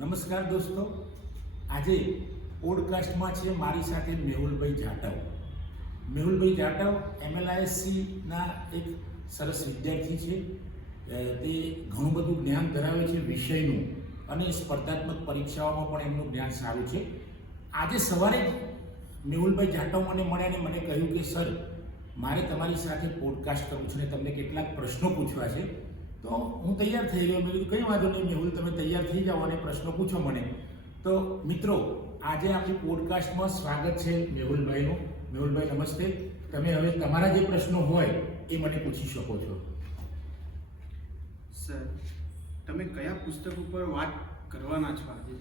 નમસ્કાર દોસ્તો. આજે પોડકાસ્ટમાં છે મારી સાથે મેહુલભાઈ જાટવ. મેહુલભાઈ જાટવ એમએલઆઈએસસીના એક સરસ વિદ્યાર્થી છે. તે ઘણું બધું જ્ઞાન ધરાવે છે વિષયનું અને સ્પર્ધાત્મક પરીક્ષાઓમાં પણ એમનું જ્ઞાન સારું છે. આજે સવારે જ મેહુલભાઈ જાટવ મને મળ્યા અને મને કહ્યું કે, સર, મારે તમારી સાથે પોડકાસ્ટ કરવું છે અને તમને કેટલાક પ્રશ્નો પૂછવા છે. તો હું તૈયાર થઈ ગયો. મેં કીધું કંઈ વાંધો નહીં મેહુલ તમે તૈયાર થઈ જાઓ અને પ્રશ્નો પૂછો મને. તો મિત્રો આજે આપણી પોડકાસ્ટમાં સ્વાગત છે મેહુલભાઈનું. મેહુલભાઈ નમસ્તે. તમે હવે તમારા જે પ્રશ્નો હોય એ મને પૂછી શકો છો. સર તમે કયા પુસ્તક ઉપર વાત કરવાના છો આજે?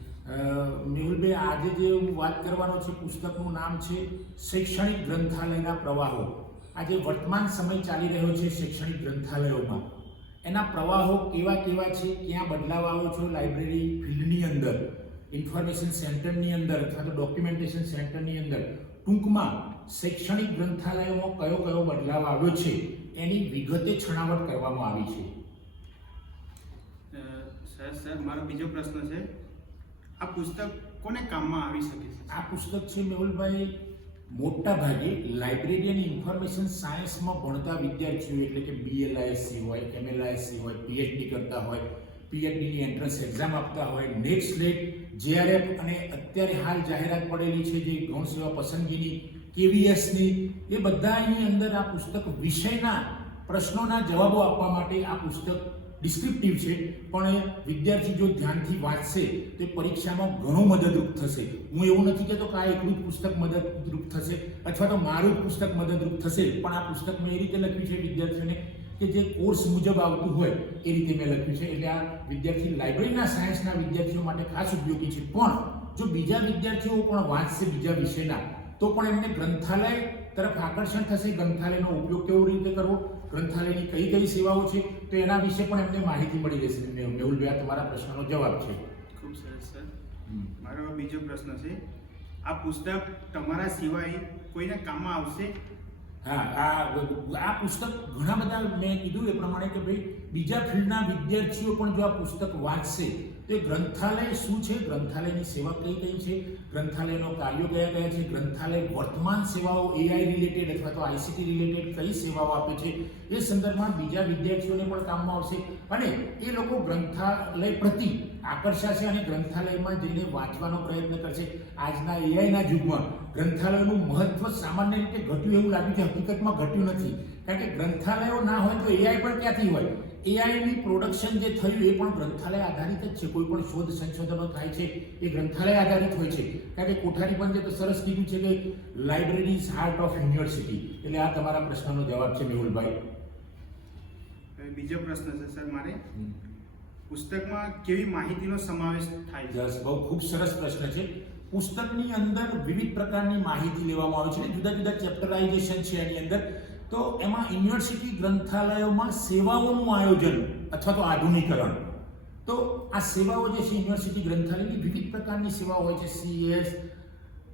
મેહુલભાઈ આજે જે હું વાત કરવાનો છે પુસ્તકનું નામ છે શૈક્ષણિક ગ્રંથાલયના પ્રવાહો. આજે વર્તમાન સમય ચાલી રહ્યો છે શૈક્ષણિક ગ્રંથાલયોમાં. એના પ્રવાહો કેવા કેવા છે ક્યાં બદલાવ આવ્યો છે લાઇબ્રેરી ફિલ્ડની અંદર ઇન્ફોર્મેશન સેન્ટરની અંદર અથવા તો ડોક્યુમેન્ટેશન સેન્ટરની અંદર ટૂંકમાં શૈક્ષણિક ગ્રંથાલયોમાં કયો કયો બદલાવ આવ્યો છે એની વિગતે છણાવટ કરવામાં આવી છે. સર સર મારો બીજો પ્રશ્ન છે. આ પુસ્તક કોને કામમાં આવી શકે છે? આ પુસ્તક છે મેહુલભાઈ મોટા ભાગે લાઇબ્રેરી અને ઇન્ફોર્મેશન સાયન્સમાં ભણતા વિદ્યાર્થીઓ, એટલે કે બીએલઆઈએસસી હોય એમએલઆઈએસસી હોય પીએચડી કરતા હોય પીએચડીની એન્ટ્રન્સ એક્ઝામ આપતા હોય નેક્સ્ટ લેટ જેઆરએફ અને અત્યારે હાલ જાહેરાત પડેલી છે જે ગૌણ સેવા પસંદગીની કેવીએસની એ બધા એની અંદર આ પુસ્તક વિષયના પ્રશ્નોના જવાબો આપવા માટે આ પુસ્તક ડિસ્ક્રિપ્ટિવ છે, પણ વિદ્યાર્થી જો ધ્યાનથી વાંચશે, તો પરીક્ષામાં ઘણું મદદરૂપ થશે. હું એવું નથી કહેતો કે આ એકલું પુસ્તક મદદરૂપ થશે, અથવા તો મારું જ પુસ્તક મદદરૂપ થશે, પણ આ પુસ્તક મેં એ રીતે લખ્યું છે વિદ્યાર્થીઓને કે જે કોર્સ મુજબ આવતું હોય, એ રીતે મેં લખ્યું છે. એટલે આ વિદ્યાર્થી લાઇબ્રેરીના સાયન્સના વિદ્યાર્થીઓ માટે ખાસ ઉપયોગી છે. પણ જો બીજા વિદ્યાર્થીઓ પણ વાંચશે બીજા વિષયના, તો પણ એમને ગ્રંથાલય તરફ આકર્ષણ થશે. ગ્રંથાલયનો ઉપયોગ કેવી રીતે કરવો? ગ્રંથાલયની કઈ કઈ સેવાઓ છે? તો એના વિશે પણ એમને માહિતી મળી જશે મેહુલભાઈ આ તમારા પ્રશ્નનો જવાબ છે. ખૂબ સરસ સર. મારો બીજો પ્રશ્ન છે. આ પુસ્તક તમારા સિવાય કોઈને કામમાં આવશે? હા આ આ પુસ્તક ઘણા બધા મેં કીધું એ પ્રમાણે કે ભાઈ બીજા ફિલ્ડના વિદ્યાર્થીઓ પણ જો આ પુસ્તક વાંચશે તો ગ્રંથાલય શું છે? ગ્રંથાલયની સેવા કઈ કઈ છે? ગ્રંથાલયનો કાર્યો કયા કયા છે? ગ્રંથાલય વર્તમાન સેવાઓ એઆઈ રિલેટેડ અથવા તો આઈસીટી રિલેટેડ કઈ સેવાઓ આપે છે? એ સંદર્ભમાં બીજા વિદ્યાર્થીઓને પણ કામમાં આવશે. અને એ લોકો ગ્રંથાલય પ્રતિ આકર્ષાશે અને ગ્રંથાલયમાં જઈને વાંચવાનો પ્રયત્ન કરશે. આજના એઆઈના યુગમાં ગ્રંથાલયનું મહત્વ સામાન્ય રીતે ઘટ્યું એવું લાગ્યું છે હકીકતમાં ઘટ્યું નથી. કારણ કે ગ્રંથાલયો ના હોય તો એઆઈ પણ ક્યાંથી હોય? એઆઈની પ્રોડક્શન જે થયું એ પણ ગ્રંથાલય આધારિત જ છે. કોઈ પણ શોધ સંશોધનો થાય છે એ ગ્રંથાલય આધારિત હોય છે. કારણ કે કોઠારી પણ તો સરસ કીધું છે કે library is heart of university એટલે આ તમારા પ્રશ્નનો જવાબ છે મેહુલભાઈ. બીજો પ્રશ્ન છે સર મારે. પુસ્તકમાં કેવી માહિતીનો સમાવેશ થાય છે? બહુ ખૂબ સરસ પ્રશ્ન છે. પુસ્તકની અંદર વિવિધ પ્રકારની માહિતી લેવામાં આવે છે જુદા જુદા ચેપ્ટરાઇઝેશન છે એની અંદર. તો એમાં યુનિવર્સિટી ગ્રંથાલયોમાં સેવાઓનું આયોજન અથવા તો આધુનિકરણ. તો આ સેવાઓ જે છે યુનિવર્સિટી ગ્રંથાલયની વિવિધ પ્રકારની સેવાઓ હોય છે સીએસ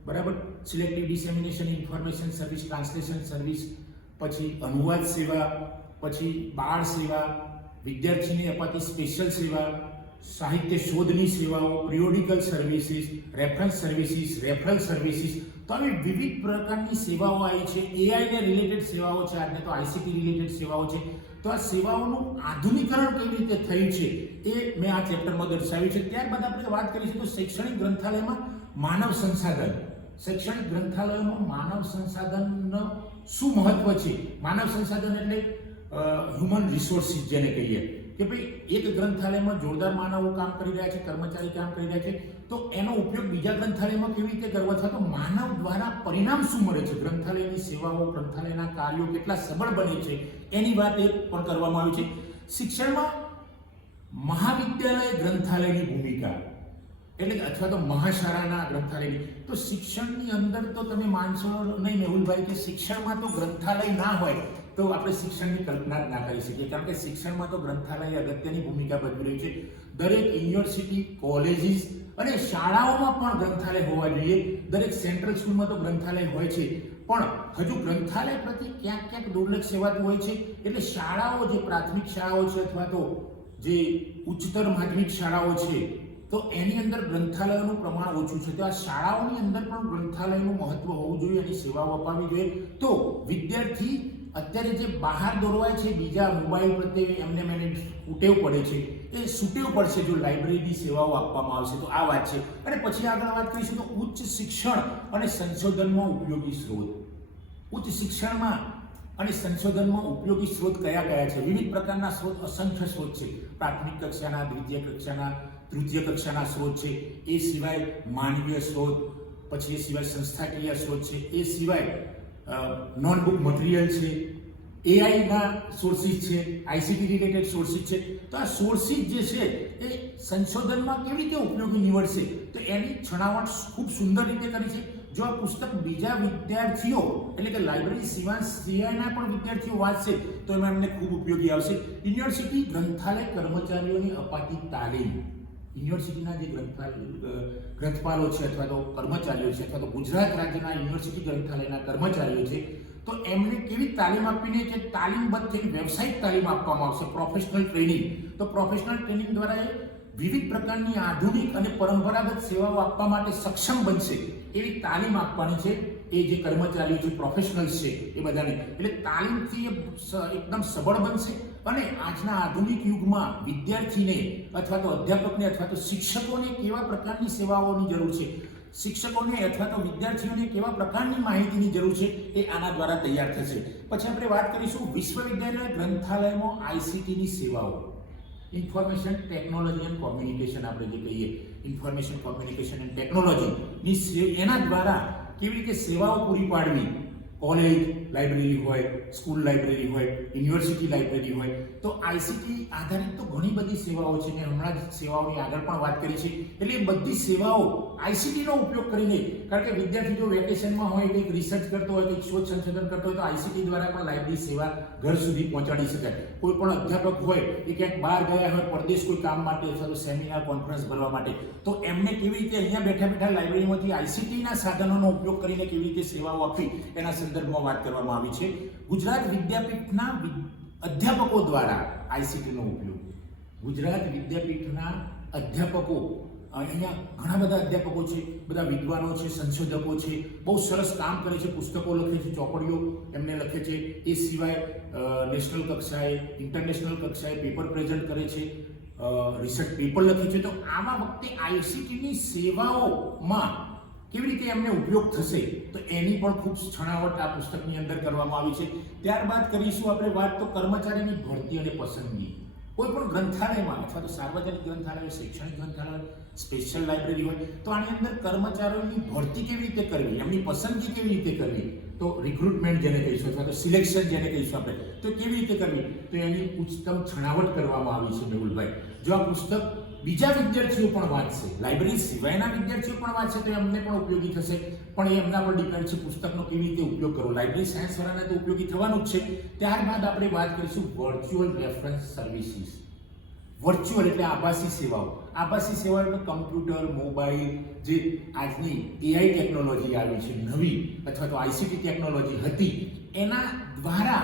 બરાબર? Selective dissemination information service translation service પછી અનુવાદ સેવા, પછી બાળ સેવા, વિદ્યાર્થીને અપાતી સ્પેશિયલ સેવા સાહિત્ય શોધની સેવાઓ periodical services reference services referral services તો આવી વિવિધ પ્રકારની સેવાઓ આવી છે. એઆઈને રિલેટેડ સેવાઓ છે. આજને તો આઈસીટી રિલેટેડ સેવાઓ છે. તો આ સેવાઓનું આધુનિકરણ કેવી રીતે થયું છે એ મેં આ ચેપ્ટરમાં દર્શાવ્યું છે. ત્યારબાદ આપણે વાત કરીશું તો શૈક્ષણિક ગ્રંથાલયમાં માનવ સંસાધન. શૈક્ષણિક ગ્રંથાલયોમાં માનવ સંસાધનનો શું મહત્વ છે? માનવ સંસાધન એટલે હ્યુમન રિસોર્સિસ જેને કહીએ. કે ભાઈ, એક ગ્રંથાલયમાં જોરદાર માનવો કામ કરી રહ્યા છે, કર્મચારી કામ કરી રહ્યા છે, તો એનો ઉપયોગ બીજા ગ્રંથાલયમાં કેવી રીતે કરવા? અથવા તો માનવ દ્વારા પરિણામ શું મળે છે? ગ્રંથાલયની સેવાઓ, ગ્રંથાલયના કાર્યો કેટલા સબળ બને છે? એની વાત એ પણ કરવામાં આવી છે. શિક્ષણમાં મહાવિદ્યાલય ગ્રંથાલયની ભૂમિકા. એટલે અથવા તો મહાશાળાના ગ્રંથાલયની. તો શિક્ષણની અંદર તો તમે માનશો નહીં, મેહુલભાઈ, કે શિક્ષણમાં તો ગ્રંથાલય ના હોય, તો આપણે શિક્ષણની કલ્પના જ ના કરી શકીએ. કારણ કે શિક્ષણમાં તો ગ્રંથાલય અગત્યની ભૂમિકા ભજવી રહી છે. દરેક યુનિવર્સિટી, કોલેજીસ અને શાળાઓમાં પણ ગ્રંથાલય હોવા જોઈએ. દરેક સેન્ટ્રલ સ્કૂલમાં તો ગ્રંથાલય હોય છે. પણ હજુ ગ્રંથાલય પ્રતિ ક્યાંક ક્યાંક દુર્લક્ષ સેવાતું હોય છે. એટલે શાળાઓ, જે પ્રાથમિક શાળાઓ છે અથવા તો જે ઉચ્ચતર માધ્યમિક શાળાઓ છે તો એની અંદર ગ્રંથાલયોનું પ્રમાણ ઓછું છે. તો આ શાળાઓની અંદર પણ ગ્રંથાલયનું મહત્વ હોવું જોઈએ, એની સેવાઓ અપાવી જોઈએ. તો વિદ્યાર્થી અત્યારે જે બહાર દોરવાય છે, બીજા મોબાઈલ પ્રત્યે એમને એને ઉટેવ પડે છે. એ સુટેવ પડશે જો લાઇબ્રેરીની સેવાઓ આપવામાં આવશે. તો આ વાત છે. અને પછી આગળ વાત કરીશું તો ઉચ્ચ શિક્ષણ અને સંશોધનમાં ઉપયોગી સ્ત્રોત ઉચ્ચ શિક્ષણમાં અને સંશોધનમાં ઉપયોગી સ્ત્રોત કયા કયા છે? વિવિધ પ્રકારના સ્ત્રોત અસંખ્ય સ્ત્રોત છે. પ્રાથમિક કક્ષાના, દ્વિતીય કક્ષાના તૃતીય કક્ષાના સ્ત્રોત છે. એ સિવાય માનવીય સ્ત્રોત પછી એ સિવાય સંસ્થાકીય સ્ત્રોત છે. એ સિવાય નોનબુક મટીરિયલ છે. એઆઈના સોર્સિસ છે આઈસીટી રિલેટેડ સોર્સિસ છે. તો આ સોર્સિસ જે છે, એ સંશોધનમાં કેવી રીતે ઉપયોગી નીવડશે? તો એની છણાવટ ખૂબ સુંદર રીતે કરી છે. જો આ પુસ્તક બીજા વિદ્યાર્થીઓ, એટલે કે લાઇબ્રેરી સિવાય સિવાયના પણ વિદ્યાર્થીઓ વાંચશે, તો એમાં એમને ખૂબ ઉપયોગી આવશે. યુનિવર્સિટી ગ્રંથાલય કર્મચારીઓની અપાતી તાલીમ. યુનિવર્સિટીના જે ગ્રંથાલય ગ્રંથપાલો છે અથવા તો કર્મચારીઓ છે અથવા તો ગુજરાત રાજ્યના યુનિવર્સિટી ગ્રંથાલયના કર્મચારીઓ છે, તો એમને કેવી તાલીમ આપીને કે તાલીમબદ્ધ થઈને વ્યવસાયિક તાલીમ આપવામાં આવશે? Professional training. તો પ્રોફેશનલ ટ્રેનિંગ દ્વારા એ વિવિધ પ્રકારની આધુનિક અને પરંપરાગત સેવાઓ આપવા માટે સક્ષમ બનશે. એવી તાલીમ આપવાની છે એ જે કર્મચારીઓ જે પ્રોફેશનલ્સ છે એ બધાને. એટલે તાલીમથી એ એકદમ સબળ બનશે. અને આજના આધુનિક યુગમાં વિદ્યાર્થીને અથવા તો અધ્યાપકને અથવા તો શિક્ષકોને કેવા પ્રકારની સેવાઓની જરૂર છે? શિક્ષકોને અથવા તો વિદ્યાર્થીઓને કેવા પ્રકારની માહિતીની જરૂર છે એ આના દ્વારા તૈયાર થશે. પછી આપણે વાત કરીશું વિશ્વવિદ્યાલય ગ્રંથાલયમાં આઈસીટીની સેવાઓ. ઇન્ફોર્મેશન ટેકનોલોજી એન્ડ કોમ્યુનિકેશન આપણે જે કહીએ ઇન્ફોર્મેશન કોમ્યુનિકેશન એન્ડ ટેકનોલોજીની એના દ્વારા કેવી રીતે સેવાઓ પૂરી પાડવી? કોલેજ લાઇબ્રેરી હોય સ્કૂલ લાઇબ્રેરી હોય, યુનિવર્સિટી લાઇબ્રેરી હોય, તો આઈસીટી આધારિત તો ઘણી બધી સેવાઓ છે મેં હમણાં જ સેવાઓની આગળ પણ વાત કરી છે. એટલે બધી સેવાઓ આઈસીટીનો ઉપયોગ કરીને, કારણ કે વિદ્યાર્થી જો વેકેશનમાં હોય, કંઈક રિસર્ચ કરતો હોય, કંઈક શોધ સંશોધન કરતો હોય, તો આઈસીટી દ્વારા પણ લાઇબ્રેરી સેવા ઘર સુધી પહોંચાડી શકાય. કોઈ પણ અધ્યાપક હોય એ ક્યાંક બહાર ગયા હોય, પરદેશ કોઈ કામ માટે અથવા તો સેમિનાર કોન્ફરન્સ ભરવા માટે, તો એમને કેવી રીતે અહીંયા બેઠા બેઠા લાઇબ્રેરીમાંથી આઈસીટીના સાધનોનો ઉપયોગ કરીને કેવી રીતે સેવાઓ આપવી, એના સંદર્ભમાં વાત કરવામાં આવી છે. ગુજરાત વિદ્યાપીઠના અધ્યાપકો દ્વારા આઈસીટીનો ઉપયોગ. ગુજરાત વિદ્યાપીઠના અધ્યાપકો અહીંયા ઘણા બધા અધ્યાપકો છે, બધા વિદ્વાનો છે, સંશોધકો છે, બહુ સરસ કામ કરે છે, પુસ્તકો લખે છે, ચોપડીઓ એમને લખે છે. એ સિવાય નેશનલ કક્ષાએ, ઇન્ટરનેશનલ કક્ષાએ પેપર પ્રેઝન્ટ કરે છે રિસર્ચ પેપર લખે છે. તો આવા વખતે આઈસીટીની સેવાઓમાં કેવી રીતે એમને ઉપયોગ થશે, તો એની પણ ખૂબ છણાવટ આ પુસ્તકની અંદર કરવામાં આવી છે. ત્યારબાદ કરીશું આપણે વાત તો કર્મચારીની ભરતી અને પસંદગી. કોઈ પણ ગ્રંથાલયમાં અથવા તો સાર્વજનિક ગ્રંથાલય, શૈક્ષણિક ગ્રંથાલય સ્પેશિયલ લાઇબ્રેરી હોય, તો આની અંદર કર્મચારીઓની ભરતી કેવી રીતે કરવી, એમની પસંદગી કેવી રીતે કરવી, તો રિક્રુટમેન્ટ જેને કહીશું અથવા તો સિલેક્શન જેને કહીશું આપણે, તો કેવી રીતે કરવી, તો એની ઉચ્ચતમ છણાવટ કરવામાં આવી છે મેહુલભાઈ. જો આ પુસ્તક બીજા વિદ્યાર્થીઓ પણ વાંચશે. લાઇબ્રેરી સિવાયના વિદ્યાર્થીઓ પણ વાંચશે તો એમને પણ ઉપયોગી થશે. પણ એ એમના પર ડિપેન્ડ છે પુસ્તકનો કેવી રીતે ઉપયોગ કરવો. લાઇબ્રેરી સાયન્સ વાળાને તો ઉપયોગી થવાનું જ છે. ત્યારબાદ આપણે વાત કરીશું વર્ચ્યુઅલ રેફરન્સ સર્વિસીસ વર્ચ્યુઅલ એટલે આભાસી સેવાઓ. આભાસી સેવાઓ એટલે કમ્પ્યુટર મોબાઈલ જે આજની એઆઈ ટેકનોલોજી આવી છે, નવી, અથવા તો આઈસીટી ટેકનોલોજી હતી, એના દ્વારા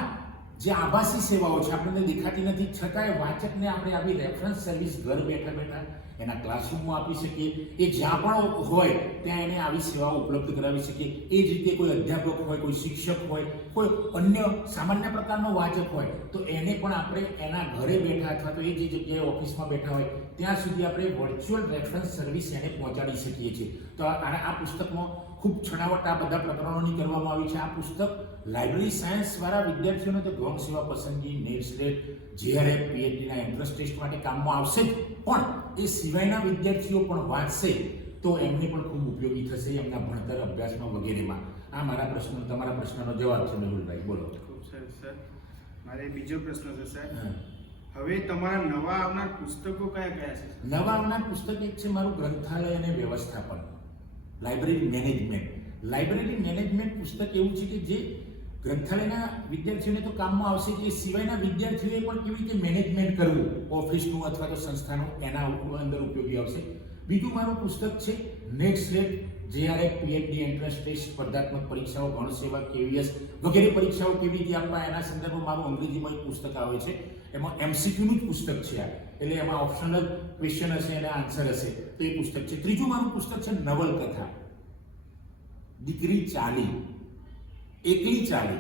જે આભાસી સેવાઓ છે, આપણને દેખાતી નથી. છતાંય વાચકને આપણે આવી રેફરન્સ સર્વિસ ઘર બેઠા બેઠા એના ક્લાસરૂમમાં આપી શકીએ. એ જ્યાં પણ હોય, ત્યાં એને આવી સેવાઓ ઉપલબ્ધ કરાવી શકીએ. એ જ રીતે કોઈ અધ્યાપક હોય, કોઈ શિક્ષક હોય, કોઈ અન્ય સામાન્ય પ્રકારનો વાચક હોય, તો એને પણ આપણે એના ઘરે બેઠા અથવા તો એ જે જગ્યાએ ઓફિસમાં બેઠા હોય, ત્યાં સુધી આપણે વર્ચ્યુઅલ રેફરન્સ સર્વિસ એને પહોંચાડી શકીએ છીએ. તો આ પુસ્તકમાં ખૂબ છણાવટ આ બધા પ્રકરણોની કરવામાં આવી છે. આ પુસ્તક લાઇબ્રેરી સાયન્સ દ્વારા વિદ્યાર્થીઓને તો ગૌણ સેવા પસંદગી નેટ સ્લેટ જેઆરએફ પીએચડીના એન્ટ્રન્સ ટેસ્ટ માટે કામમાં આવશે જ. પણ એ સિવાયના વિદ્યાર્થીઓ પણ વાંચશે તો એમને પણ ખૂબ ઉપયોગી થશે એમના ભણતર અભ્યાસમાં વગેરેમાં. આ મારા પ્રશ્ન તમારા પ્રશ્નનો જવાબ છે મેહુલભાઈ બોલો. ખૂબ સરસ સર. મારે બીજો પ્રશ્ન છે સર. હવે તમારા નવા આવનાર પુસ્તકો કયા કયા છે નવા આવનાર પુસ્તક એક છે મારું ગ્રંથાલય અને વ્યવસ્થાપન. લાઇબ્રેરી મેનેજમેન્ટ લાઇબ્રેરી મેનેજમેન્ટ પુસ્તક એવું છે કે જે ગ્રંથાલયના વિદ્યાર્થીઓને તો કામમાં આવશે કે સિવાયના વિદ્યાર્થીઓએ પણ કેવી રીતે મેનેજમેન્ટ કરવું? ઓફિસનું અથવા તો સંસ્થાનું, એના અંદર ઉપયોગી આવશે. બીજું મારું પુસ્તક છે next SLET JRF PhD entrance test સ્પર્ધાત્મક પરીક્ષાઓ, ગણ સેવા કેવીએસ વગેરે પરીક્ષાઓ કેવી રીતે આપવા? એના સંદર્ભમાં મારું અંગ્રેજીમાં એક પુસ્તક આવે છે. એમાં એમસીક્યુનું જ પુસ્તક છે આ. એટલે એમાં ઓપ્શનલ ક્વેશ્ચન હશે અને આન્સર હશે. તો એ પુસ્તક છે. ત્રીજું મારું પુસ્તક છે, નવલકથા. દીકરી ચાલી. એકલી ચાલી.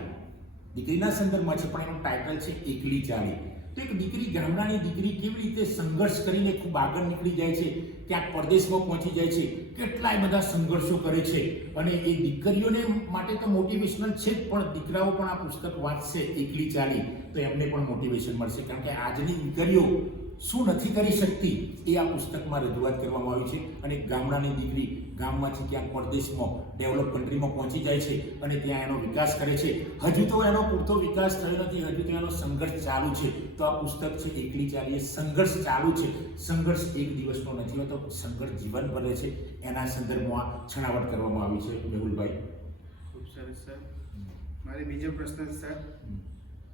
દીકરીના સંદર્ભમાં છે, પણ એનું ટાઇટલ છે, એકલી ચાલી. તો એક દીકરી, ગામડાની દીકરી કેવી રીતે સંઘર્ષ કરીને ખૂબ આગળ નીકળી જાય છે, ક્યાંક પરદેશમાં પહોંચી જાય છે, કેટલાય બધા સંઘર્ષો કરે છે. અને એ દીકરીઓને માટે તો મોટિવેશનલ છે જ, પણ દીકરાઓ પણ આ પુસ્તક વાંચશે, એકલી ચાલી. તો એમને પણ મોટિવેશન મળશે. કારણ કે આજની દીકરીઓ શું નથી કરી શકતી એ આ પુસ્તકમાં રજૂઆત કરવામાં આવી છે અને ગામડાની દીકરી ગામમાંથી ક્યાંક પરદેશમાં ડેવલપ કન્ટ્રીમાં પહોંચી જાય છે અને ત્યાં એનો વિકાસ કરે છે. હજુ તો એનો પૂરતો વિકાસ થયો નથી હજુ તો એનો સંઘર્ષ ચાલુ છે. તો આ પુસ્તક છે એકલી ચાલી એ સંઘર્ષ ચાલુ છે. સંઘર્ષ એક દિવસનો નથી હોતો સંઘર્ષ જીવન ભરે છે. એના સંદર્ભમાં છણાવટ કરવામાં આવી છે. મેહુલભાઈ. ખૂબ સરસ સર. મારે બીજો પ્રશ્ન સર.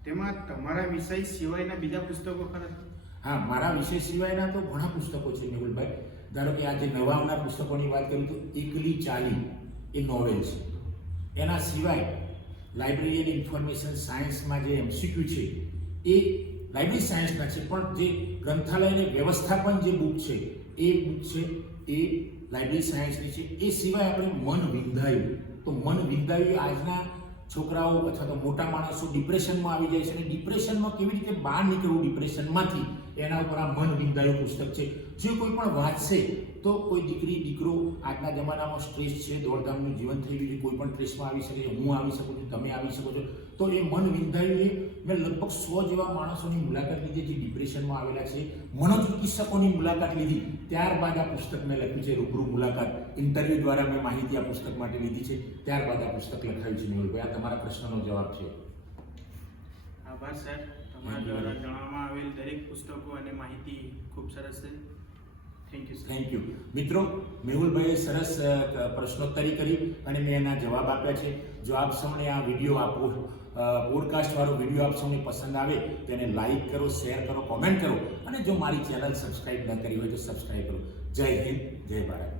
તેમાં તમારા વિષય સિવાયના બીજા પુસ્તકો ખરા? હા, મારા વિષય સિવાયના તો ઘણા પુસ્તકો છે, મેહુલભાઈ. ધારો કે આજે નવા આવનાર પુસ્તકોની વાત કરું તો એકલી ચાલી એ નોવેલ છે. એના સિવાય લાઇબ્રેરી એન્ડ ઇન્ફોર્મેશન સાયન્સમાં જે એમસીક્યુ છે, એ લાઇબ્રેરી સાયન્સના છે, પણ જે ગ્રંથાલયને વ્યવસ્થાપન જે બુક છે, એ બુક છે, એ લાઇબ્રેરી સાયન્સની છે. એ સિવાય આપણે મન વિંધાયું. તો મન વિંધાયું આજના છોકરાઓ અથવા તો મોટા માણસો ડિપ્રેશનમાં આવી જાય છે અને ડિપ્રેશનમાં કેવી રીતે બહાર નીકળવું ડિપ્રેશનમાંથી? એના ઉપર આ મન વિંધાયું પુસ્તક છે. જે કોઈ પણ વાંચશે, તો કોઈ દીકરી, દીકરો આજના જમાનામાં સ્ટ્રેસ છે, દોડધામનું જીવન થઈ ગયું છે, કોઈ પણ સ્ટ્રેસમાં આવી શકે છે, હું આવી શકું છું, તમે આવી શકો છો. તો એ મન વિંધાયું એ મેં લગભગ સો જેવા માણસોની મુલાકાત લીધી જે ડિપ્રેશનમાં આવેલા છે. મનોચિકિત્સકોની મુલાકાત લીધી. ત્યારબાદ આ પુસ્તક મેં લખ્યું છે, રૂબરૂ મુલાકાત. ઇન્ટરવ્યૂ દ્વારા મેં માહિતી આ પુસ્તક માટે લીધી છે. ત્યારબાદ આ પુસ્તક લખાયું છે મેહુલભાઈ આ તમારા પ્રશ્નનો જવાબ છે. આભાર સર તમારા દ્વારા જણાવવામાં આવેલ દરેક પુસ્તકો અને માહિતી ખૂબ સરસ છે. થેન્ક યુ થેન્ક યુ મિત્રો મેહુલભાઈએ સરસ પ્રશ્નોત્તરી કરી અને મેં એના જવાબ આપ્યા છે. જો આપ સૌને આ વીડિયો આપો પોડકાસ્ટવાળો વીડિયો આપ સૌને પસંદ આવે તો એને લાઈક કરો શેર કરો કોમેન્ટ કરો અને જો મારી ચેનલ સબસ્ક્રાઈબ ન કરી હોય તો સબસ્ક્રાઈબ કરો. જય હિન્દ જય ભારત.